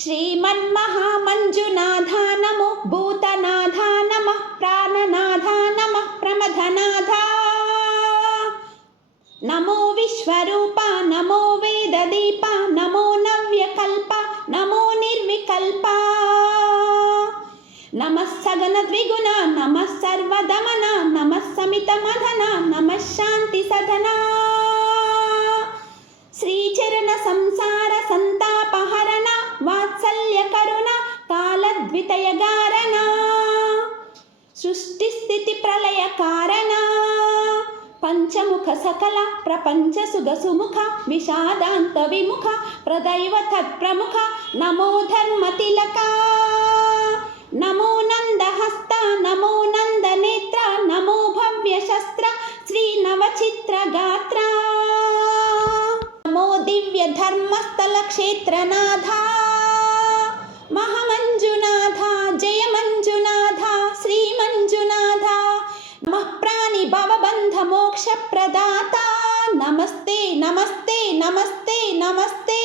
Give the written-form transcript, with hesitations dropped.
శ్రీమన్మహామంజునాథ నమో భూతనాథ నమః ప్రాణనాథ నమః ప్రమథనాథ నమో విశ్వరూప నమో వేదదీప నమో నవ్యకల్ప నమో నిర్వికల్ప నమః సగన ద్విగుణ నమః సర్వదమన నమః సమిత మదన నమః శాంతి సదన శ్రీచరణ సంసార సంతాపహరణ వాత్సల్య కరుణ కాలద్వితయగారణ సృష్టి స్థితి ప్రళయ కారణ పంచముఖ సకల ప్రపంచ సుగసుముఖ విషాదాంత విముఖ ప్రదైవ తత్ప్రముఖ నమో ధర్మ తిలక నమో నందహస్త నమో నందనేత్ర నమో భవ్య శస్త్ర శ్రీ నవచిత్ర గాత్ర నమో దివ్య ధర్మస్థల క్షేత్రనాథ మహామంజునాథ జయ మంజునాథ శ్రీ మంజునాథ నమః ప్రాణి భవబంధ మోక్ష ప్రదాత నమస్తే నమస్తే నమస్తే నమస్తే